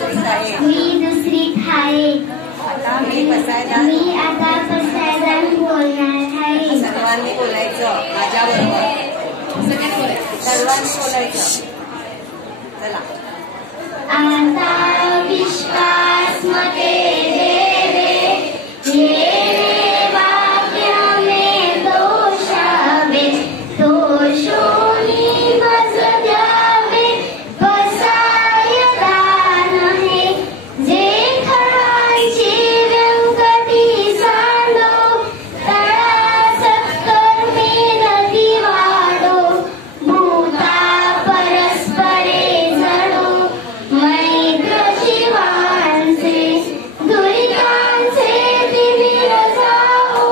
दुसरीत आहे. मी दुसरीत आहे. आता मी पसायदान बोलणार आहे. सर्वांनी बोलायचं माझ्याबरोबर. सर्वांनी बोलायचं. चला. आता विश्वास मते देवे ये वाक्य में दोषावे दोषोनी बस द्यावे बसाय दान हे जे खळांची व्यंकटी सांडो तळा सत्कर मेनती वाढो भूता परस्परे जडो मैत्र शिवांचे दुरितांचे तिमिर जाओ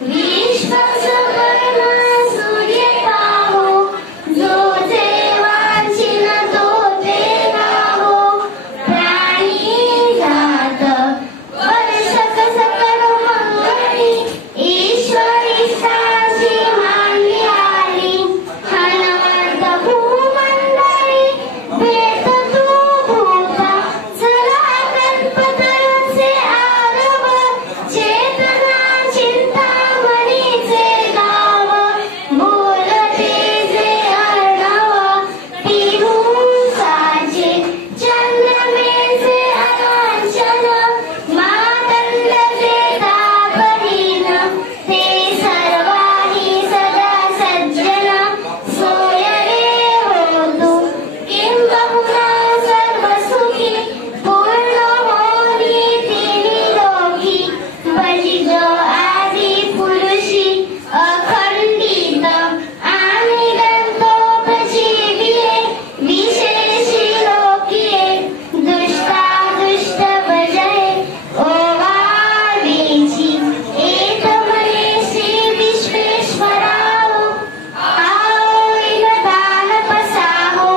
विश्वास कर्ण सूर्य पाहो जो जे वांछिन तो ते गावो प्राणी जात वर्षक सकल मंगळी ईश्वरी साची मानली आली हनुमंत भूमंडळी भेट तू भूता चला गणपतरूचे आरव चेतना चिंतामणीचे गाव बोलते जे अर्णव पिहुसाचे चंद्रमेचे अलांछन मातंडचे तापहीन ते सर्वाही सदा सज्जन सोय रे होतु किंबहुना सर्वसुखी पूर्ण होनी तिन्ही लोकी बलिजो आदि पुरुषी अखंडित आणि दंतोपजीविये विशेषी लोकिये दुष्टा दुष्ट बजये ओवाळीची एक मनेसी विश्वेश्वराओ आओ दान पसाहो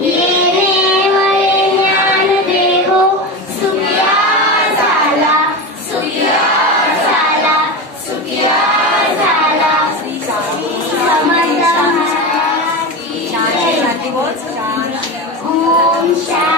येणे मये ज्ञान देहो सुखिया झाला सुखिया झाला सुखिया झाला समर्थ महाराज शांती बोल. शांती. ओम शांती.